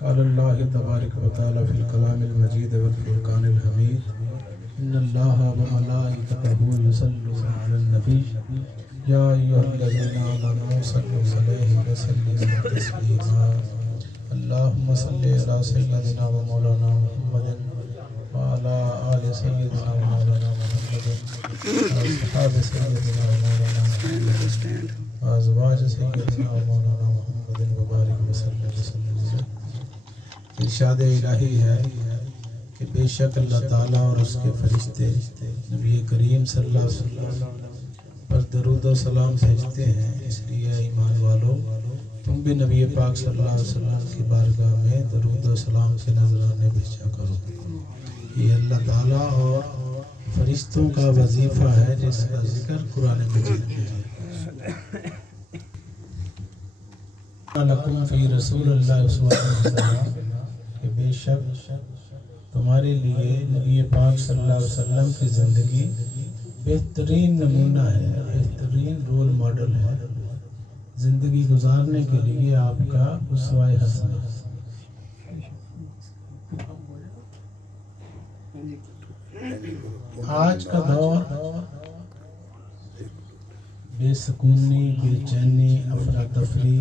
قال اللہ تبارک و تعالی فی الکلام المجید والفرقان الحمید ان اللہ وملائکتہ یصلون علی النبی یا ایھا الذین آمنوا صلوا علیہ وسلموا تسلیما اللہم صلی علی سیدنا و مولانا محمد وعلی آل سیدنا و مولانا محمد واصحاب سیدنا و مولانا محمد وازواج سیدنا و مولانا محمد وبارک وسلم ارشاد الہی ہے کہ بے شک اللہ تعالیٰ اور اس کے فرشتے نبی کریم صلی اللہ علیہ وسلم پر درود و سلام بھیجتے ہیں، اس لیے ایمان والو تم بھی نبی پاک صلی اللہ علیہ وسلم کی بارگاہ میں درود و سلام کے نذرانے بھیجا کرو۔ یہ اللہ تعالیٰ اور فرشتوں کا وظیفہ ہے جس کا ذکر قرآن مجید میں ہے۔ لکم فی رسول اللہ اسوۃ حسنہ، کہ بے شک تمہارے لیے نبی پاک صلی اللہ علیہ وسلم کی زندگی بہترین نمونہ ہے، بہترین رول ماڈل ہے، زندگی گزارنے کے لیے آپ کا اسوہ حسنہ۔ آج کا دور بے سکونی، بے چینی، افراتفری،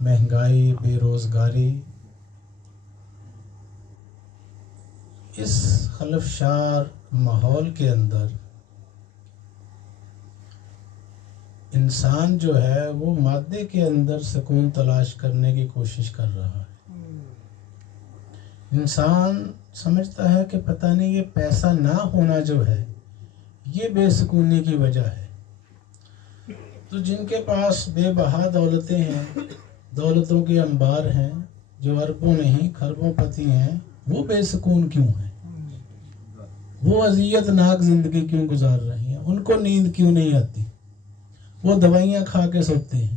مہنگائی، بے روزگاری، اس خلفشار ماحول کے اندر انسان جو ہے وہ مادے کے اندر سکون تلاش کرنے کی کوشش کر رہا ہے۔ انسان سمجھتا ہے کہ پتہ نہیں یہ پیسہ نہ ہونا جو ہے یہ بے سکونی کی وجہ ہے۔ تو جن کے پاس بے بہا دولتیں ہیں، دولتوں کے انبار ہیں، جو اربوں نہیں کھربوں پتی ہیں، وہ بے سکون کیوں ہیں؟ وہ اذیت ناک زندگی کیوں گزار رہی ہیں؟ ان کو نیند کیوں نہیں آتی؟ وہ دوائیاں کھا کے سوتے ہیں۔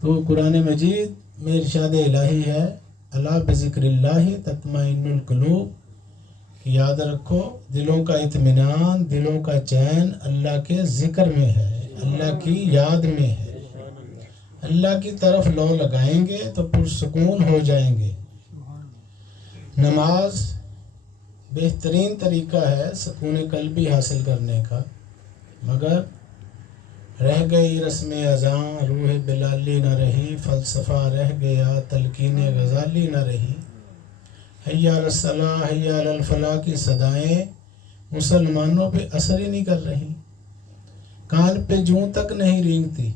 تو قرآن مجید میں ارشاد الہی ہے الا بذکر اللہ تطمئن القلوب، کہ یاد رکھو دلوں کا اطمینان، دلوں کا چین اللہ کے ذکر میں ہے، اللہ کی یاد میں ہے۔ اللہ کی طرف لو لگائیں گے تو پرسکون ہو جائیں گے۔ نماز بہترین طریقہ ہے سکون قلبی حاصل کرنے کا، مگر رہ گئی رسم اذاں، روح بلالی نہ رہی، فلسفہ رہ گیا، تلقین غزالی نہ رہی، حی علی الصلاح حی علی الفلاح کی صدائیں مسلمانوں پہ اثر ہی نہیں کر رہی، کان پہ جوں تک نہیں رینگتی۔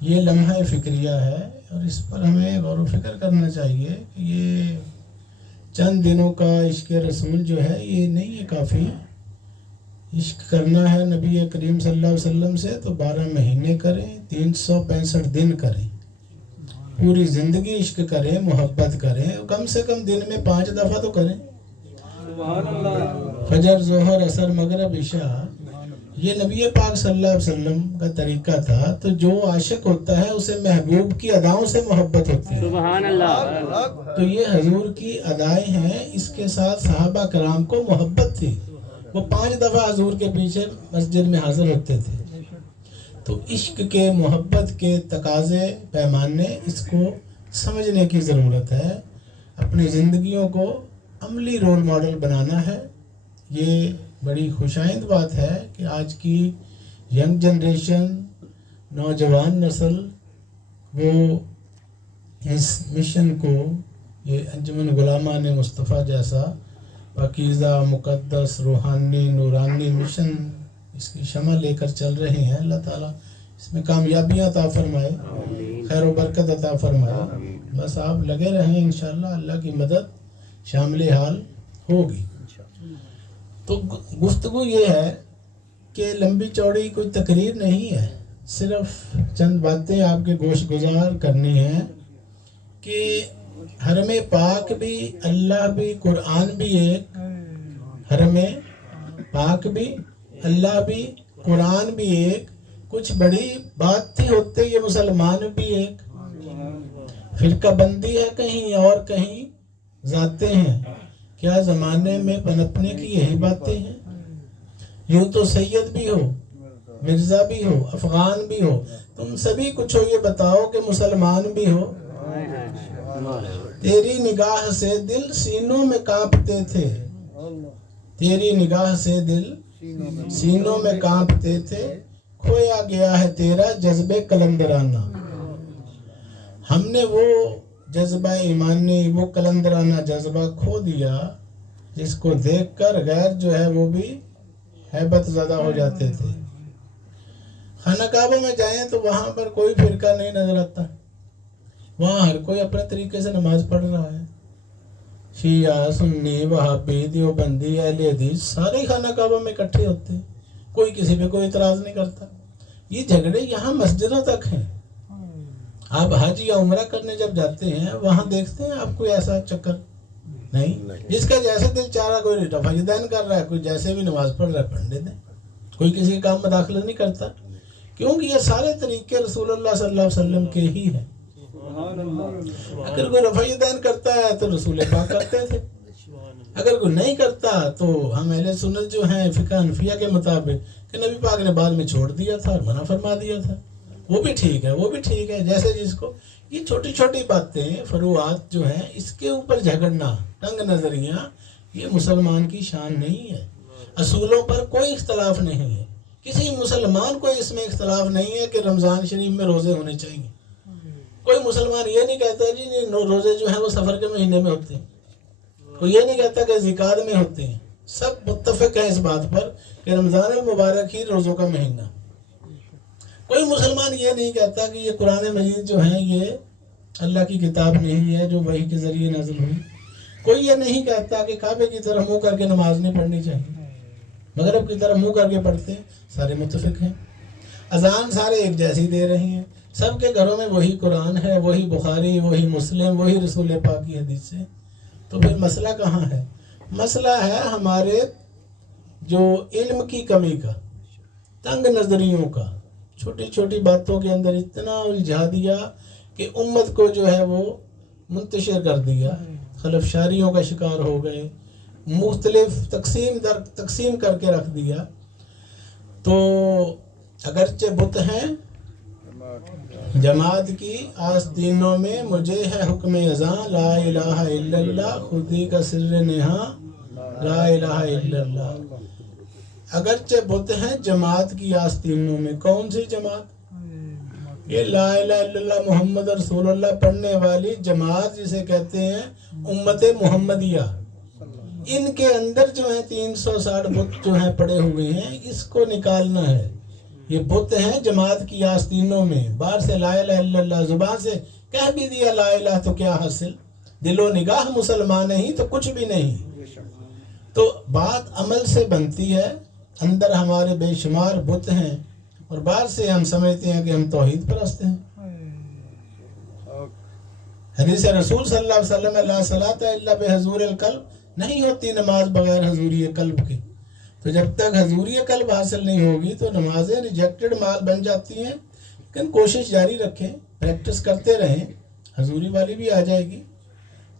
یہ لمحہ فکریہ ہے اور اس پر ہمیں غور و فکر کرنا چاہیے کہ یہ چند دنوں کا عشق رسول جو ہے یہ نہیں ہے کافی۔ عشق کرنا ہے نبی کریم صلی اللہ علیہ وسلم سے تو 12 مہینے کریں، 365 دن کریں، پوری زندگی عشق کریں، محبت کریں، کم سے کم دن میں 5 دفعہ تو کریں۔ فجر، ظہر، عصر، مغرب، عشاء، یہ نبی پاک صلی اللہ علیہ وسلم کا طریقہ تھا۔ تو جو عاشق ہوتا ہے اسے محبوب کی اداؤں سے محبت ہوتی ہے۔ سبحان اللہ۔ تو یہ حضور کی ادائیں ہیں، اس کے ساتھ صحابہ کرام کو محبت تھی، وہ 5 دفعہ حضور کے پیچھے مسجد میں حاضر ہوتے تھے۔ تو عشق کے، محبت کے تقاضے، پیمانے، اس کو سمجھنے کی ضرورت ہے۔ اپنی زندگیوں کو عملی رول ماڈل بنانا ہے۔ یہ بڑی خوشائند بات ہے کہ آج کی ینگ جنریشن، نوجوان نسل، وہ اس مشن کو، یہ انجمن غلامان مصطفیٰ جیسا پاکیزہ، مقدس، روحانی، نورانی مشن، اس کی شمع لے کر چل رہے ہیں۔ اللہ تعالیٰ اس میں کامیابیاں عطا فرمائے، خیر و برکت عطا فرمائے۔ بس آپ لگے رہیں، انشاءاللہ اللہ کی مدد شامل حال ہوگی۔ تو گفتگو یہ ہے کہ لمبی چوڑی کوئی تقریر نہیں ہے، صرف چند باتیں آپ کے گوش گزار کرنی ہیں کہ حرم پاک بھی، اللہ بھی، قرآن بھی ایک، حرم پاک بھی، اللہ بھی، قرآن بھی ایک، کچھ بڑی بات تھی ہوتے یہ مسلمان بھی ایک، فرقہ بندی ہے کہیں اور کہیں ذاتیں ہیں، کیا زمانے میں پنپنے کی یہی باتیں ہیں؟ یوں تو سید بھی ہو، مرزا بھی ہو، افغان بھی ہو، تم سبھی کچھ ہو، یہ بتاؤ کہ مسلمان بھی ہو۔ तेरी निगाह से दिल सीनों में कांपते थे, तेरी निगाह से दिल सीनों में कांपते थे, खोया गया है तेरा जज्बे कलंदराना। हमने वो जज्बा ईमानी, वो कलंदराना जज्बा खो दिया जिसको देखकर गैर जो है वो भी हैबत ज़्यादा हो जाते थे। खाना काबा में जाएं तो वहाँ पर कोई फिरका नहीं नजर आता, वहाँ हर कोई अपने तरीके से नमाज पढ़ रहा है। शिया, सुन्नी, वहाबी, देवबंदी, अहले हदीस सारे खाना काबा में इकट्ठे होते हैं, कोई किसी पे कोई इतराज नहीं करता। ये झगड़े यहाँ मस्जिदों तक हैं। आप हज या उम्रा करने जब जाते हैं वहाँ देखते हैं आप कोई ऐसा चक्कर नहीं, जिसका जैसे दिल चाह रहा, कोई रफाजदैन कर रहा है, कोई जैसे भी नमाज पढ़ रहा है पढ़ने दें, कोई किसी के काम में दाखिल नहीं करता, क्योंकि ये सारे तरीके रसूलुल्लाह सल्लल्लाहु अलैहि वसल्लम के ही हैं। अगर कोई रफाजदैन करता है तो रसूल पाक करते थे, अगर कोई नहीं करता तो हम अहले सुन्नत जो हैं फिक़ह हनफिया के मुताबिक कि नबी पाक ने बाद में छोड़ दिया था और मना फरमा दिया था, वो भी ठीक है, वो भी ठीक है, जैसे जिसको। ये छोटी छोटी बातें फरूआत जो है इसके ऊपर झगड़ना, तंग नजरियाँ, ये मुसलमान की शान नहीं है। असूलों पर कोई इख्तलाफ नहीं है, किसी मुसलमान को इसमें इख्तलाफ नहीं है कि रमज़ान शरीफ में रोज़े होने चाहिए। कोई मुसलमान ये नहीं कहता जी रोज़े जो हैं वो सफ़र के महीने में होते हैं, कोई ये नहीं कहता कि ज़िकात में होते हैं। सब मुत्तफ़िक़ हैं इस बात पर कि रमज़ान मुबारक ही रोज़ों का महीना। कोई मुसलमान ये नहीं कहता कि ये कुरान मजीद जो है ये अल्लाह की किताब नहीं है जो वही के ज़रिए नाज़िल हुई। कोई ये नहीं कहता कि काबे की तरफ मुँह करके नमाज नहीं पढ़नी चाहिए, मगरब की तरफ मुँह करके पढ़ते हैं, सारे मुत्तफ़िक़ हैं। अजान सारे एक जैसी दे रही हैं, सबके घरों में वही कुरान है, वही बुखारी, वही मुस्लिम, वही रसूल पाक की हदीस है। तो फिर मसला कहाँ है? मसला है हमारे जो इल्म की कमी का, तंग नज़रियों का, छोटी छोटी बातों के अंदर इतना उलझा दिया कि उम्मत को जो है वो मुंतशिर कर दिया, खलफशारियों का शिकार हो गए, मुख्तलिफ तकसीम करके रख दिया। तो अगरचे बुत हैं जमात की आस्तीनों में, मुझे है हुक्म अज़ां ला इलाहा इल्लल्लाह, खुदी का सिर्र नेहा ला इलाहा इल्लल्लाह। अगरचे बुत हैं जमात की आस्तीनों में, कौन सी जमात? ये ला इलाहा इल्लल्लाह मोहम्मद रसूलुल्लाह पढ़ने वाली जमात जिसे कहते हैं उम्मत मुहम्मदिया, इनके अंदर जो है 360 बुत जो हैं पड़े हुए हैं, इसको निकालना है। ये बुत हैं जमात की आस्तीनों में, बाहर से ला इलाहा इल्लल्लाह, जुबान से कह भी दिया ला इलाहा तो क्या हासिल, दिलो निगाह मुसलमान नहीं तो कुछ भी नहीं। तो बात अमल से बनती है, अंदर हमारे बेशुमार बुत हैं और बाहर से हम समझते हैं कि हम तौहीद परस्त हैं। हदीस रसूल सल्लल्लाहु अलैहि वसल्लम ला सलात इल्ला बिहुजूरिल कल्ब, नहीं होती नमाज बगैर हजूरी कल्ब के। तो जब तक हजूरी कल्ब हासिल नहीं होगी तो नमाजें रिजेक्टेड माल बन जाती हैं। लेकिन कोशिश जारी रखें, प्रैक्टिस करते रहें, हजूरी वाली भी आ जाएगी।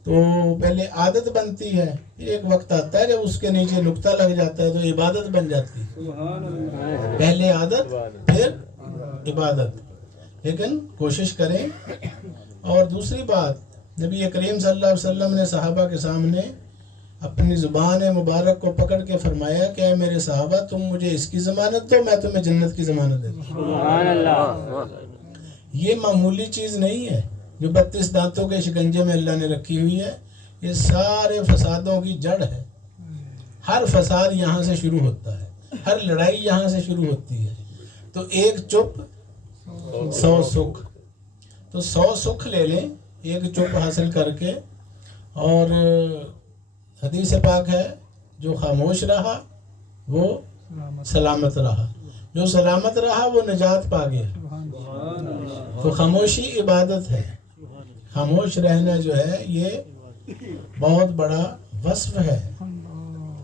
तो पहले आदत बनती है, फिर एक वक्त आता है जब उसके नीचे नुक्ता लग जाता है तो इबादत बन जाती है। पहले आदत फिर इबादत, लेकिन कोशिश करें। और दूसरी बात, नबी करीम सल्लल्लाहु अलैहि वसल्लम ने सहाबा के सामने अपनी ज़ुबान मुबारक को पकड़ के फरमाया कि ऐ मेरे सहाबा, तुम मुझे इसकी ज़मानत दो, मैं तुम्हें जन्नत की ज़मानत देता हूँ। ये मामूली चीज़ नहीं है जो 32 दांतों के शिकंजे में अल्लाह ने रखी हुई है। ये सारे फसादों की जड़ है। हर फसाद यहाँ से शुरू होता है, हर लड़ाई यहाँ से शुरू होती है। तो एक चुप 100 सुख, तो 100 सुख ले लें एक चुप हासिल करके। और हदीस पाक है, जो खामोश रहा वो सलामत रहा, जो सलामत रहा वो निजात पा गया। तो खामोशी इबादत है। खामोश रहना जो है ये बहुत बड़ा वस्फ है,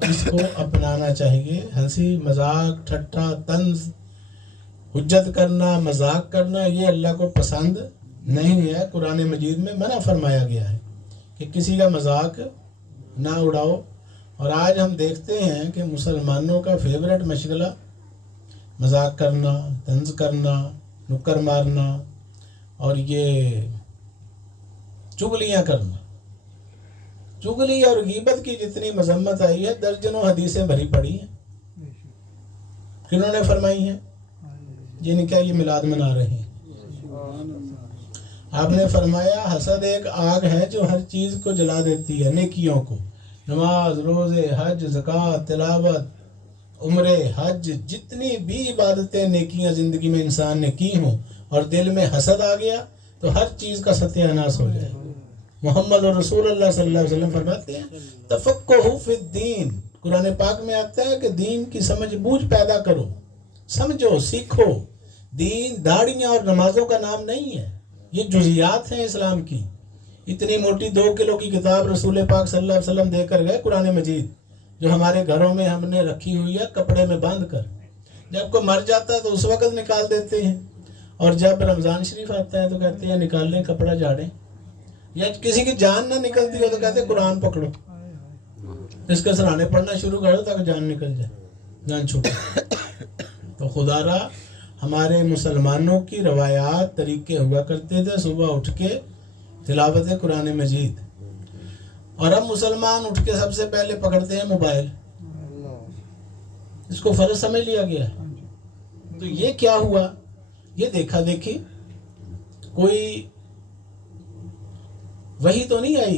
इसको अपनाना चाहिए। हंसी मजाक ठट्टा तंज हुज्जत करना, मजाक करना, ये अल्लाह को पसंद नहीं है। कुरान मजीद में मना फरमाया गया है कि किसी का मजाक ना उड़ाओ। और आज हम देखते हैं कि मुसलमानों का फेवरेट मशगला मजाक करना, तंज करना, नुक्कर मारना और ये चुगलियां करना। चुगली और गीबत की जितनी मजम्मत आई है दर्जनों हदीसें भरी पड़ी हैं। किन्होंने फरमाई है? जिनका ये मिलाद मना रहे हैं। आपने फरमाया हसद एक आग है जो हर चीज को जला देती है, नेकियों को। नमाज, रोजे, हज, ज़कात, तिलावत, उम्रे, हज, जितनी भी इबादतें नेकियां जिंदगी में इंसान ने की हों और दिल में हसद आ गया तो हर चीज का सत्यानाश हो जाए। मोहम्मद और रसूलुल्लाह सल्लल्लाहु अलैहि वसल्लम फरमाते हैं तफक्कुहु फिद्दीन, कुरान पाक में आता है कि दीन की समझ बूझ पैदा करो, समझो, सीखो। दीन दाढ़ियां और नमाजों का नाम नहीं है, ये जुजियात हैं इस्लाम की। इतनी मोटी 2 किलो की किताब रसूल पाक सल्लल्लाहु अलैहि वसल्लम देकर गए, कुरान मजीद, जो हमारे घरों में हमने रखी हुई है कपड़े में बांध कर। जब कोई मर जाता है तो उस वक्त निकाल देते हैं, और जब रमज़ान शरीफ आता है तो कहते हैं निकाल लें, कपड़ा झाड़ें। या किसी की जान ना निकलती हो तो कहते हैं कुरान पकड़ो, इसके सराहने पढ़ना शुरू करो ताकि जान निकल जाए, जान छूटे। तो खुदारा हमारे मुसलमानों की रवायात तरीके हुआ करते थे, सुबह उठ के तिलावत कुरान मजीद, और अब मुसलमान उठ के सबसे पहले पकड़ते हैं मोबाइल। इसको फर्ज समझ लिया गया। तो ये क्या हुआ? ये देखा देखी, कोई वही तो नहीं आई,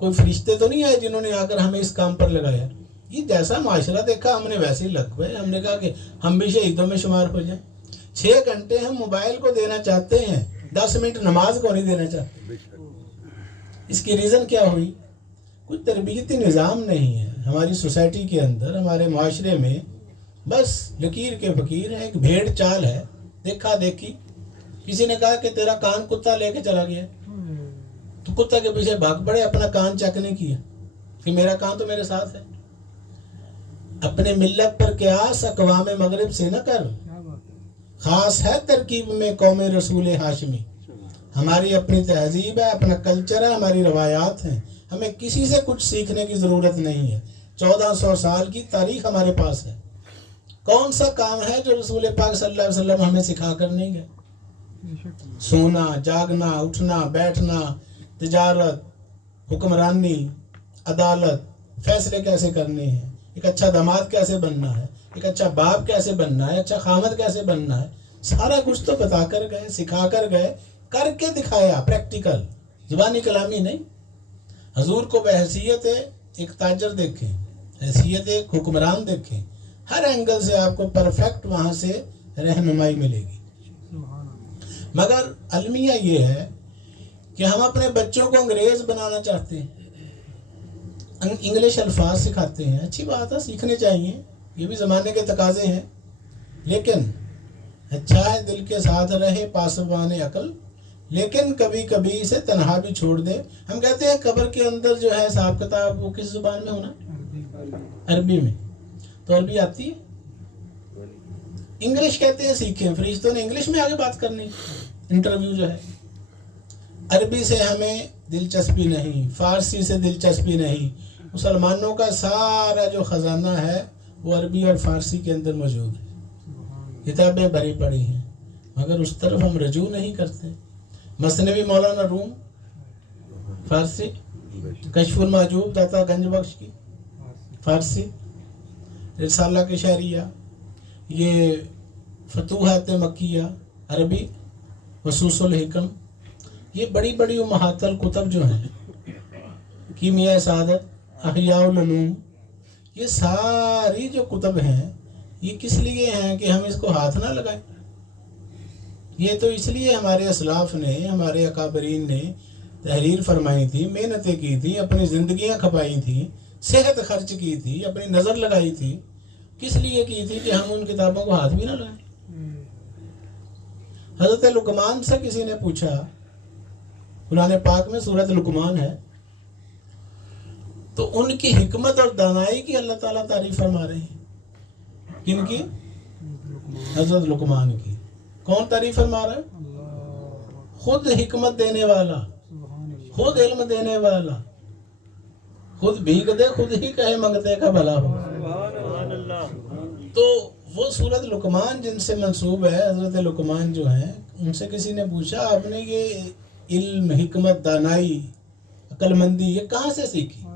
कोई फरिश्ते तो नहीं आए जिन्होंने आकर हमें इस काम पर लगाया। ये जैसा माशरा देखा हमने वैसे ही लग गए। हमने कहा कि हम भी शहीदों में शुमार हो जाए। 6 घंटे हम मोबाइल को देना चाहते हैं, 10 मिनट नमाज को नहीं देना चाहते। इसकी रीज़न क्या हुई? कुछ तरबियती निज़ाम नहीं है हमारी सोसाइटी के अंदर, हमारे माशरे में। बस लकीर के फ़कीर है, एक भेड़ चाल है, देखा देखी। किसी ने कहा कि तेरा कान कुत्ता लेके चला गया, तो कुत्ता के पीछे भाग पड़े, अपना कान चेक नहीं किया कि मेरा कान तो मेरे साथ है। अपने मिल्लत पर क़यास अक़वाम मगरिब से न कर, खास है तरकीब में कौम रसूल हाशमी। हमारी अपनी तहजीब है, अपना कल्चर है, हमारी रवायात हैं। हमें किसी से कुछ सीखने की ज़रूरत नहीं है। 1400 साल की तारीख हमारे पास है। कौन सा काम है जो रसूल पाक सल्लल्लाहु अलैहि वसल्लम हमें सिखा कर नहीं गए? सोना, जागना, उठना, बैठना, तिजारत, हुक्मरानी, अदालत, फैसले कैसे करने हैं, एक अच्छा दामाद कैसे बनना है, एक अच्छा बाप कैसे बनना है, अच्छा खामद कैसे बनना है, सारा कुछ तो बता कर गए, सिखा कर गए, करके दिखाया, प्रैक्टिकल, जुबानी कलामी नहीं। हजूर को बहैसियत एक ताजर देखें, हैसियत एक हुक्मरान देखें, हर एंगल से आपको परफेक्ट वहाँ से रहनुमाई मिलेगी। मगर अलमिया ये है कि हम अपने बच्चों को अंग्रेज़ बनाना चाहते हैं, इंग्लिश अल्फाज सिखाते हैं। अच्छी बात है, सीखने चाहिए, ये भी ज़माने के तकाजे हैं। लेकिन अच्छा है दिल के साथ रहे पासबान अकल, लेकिन कभी कभी इसे तन्हा भी छोड़ दे। हम कहते हैं कब्र के अंदर जो है हिसाब किताब वो किस ज़ुबान में होना? अरबी में। तो अरबी आती है? इंग्लिश कहते हैं सीखें, फरिश्तों ने इंग्लिश में आगे बात करनी, इंटरव्यू जो है। अरबी से हमें दिलचस्पी नहीं, फ़ारसी से दिलचस्पी नहीं। मुसलमानों का सारा जो ख़जाना है वो अरबी और फ़ारसी के अंदर मौजूद है, किताबें भरी पड़ी हैं, मगर उस तरफ हम रजू नहीं करते। मसनवी मौलाना रूम फ़ारसी, कशफुल महजूब दाता गंज बख्श की फ़ारसी, रिसाला के शहरिया, ये फतूहात मक्किया अरबी, वसूसुल हिकम, ये बड़ी बड़ी उम्महातुल कुतुब जो हैं, कीमिया सादत, अहयाउल उलूम, ये सारी जो कुतुब हैं ये किस लिए हैं कि हम इसको हाथ ना लगाएं? ये तो इसलिए हमारे असलाफ ने, हमारे अकाबरीन ने तहरीर फरमाई थी, मेहनतें की थी, अपनी ज़िंदगियां खपाई थी, सेहत खर्च की थी, अपनी नज़र लगाई थी। किस लिए की थी? कि हम उन किताबों को हाथ भी ना लगाएं। हज़रत लुकमान से किसी ने पूछा, कुरान पाक में सूरत लुकमान है, तो उनकी हिकमत और दानाई की अल्लाह ताला तारीफ फरमा रहे हैं। किनकी? हज़रत लुकमान की। कौन तारीफ फरमा रहा है? खुद हिकमत देने वाला, खुद इल्म देने वाला, खुद भीग दे, खुद ही कहे मंगते का भला हो। तो वो सूरत लुकमान जिनसे मंसूब है, हज़रत लुकमान जो हैं, उनसे किसी ने पूछा आपने ये इल्म, हिकमत, दानाई عقل مندی یہ کہاں سے سیکھی؟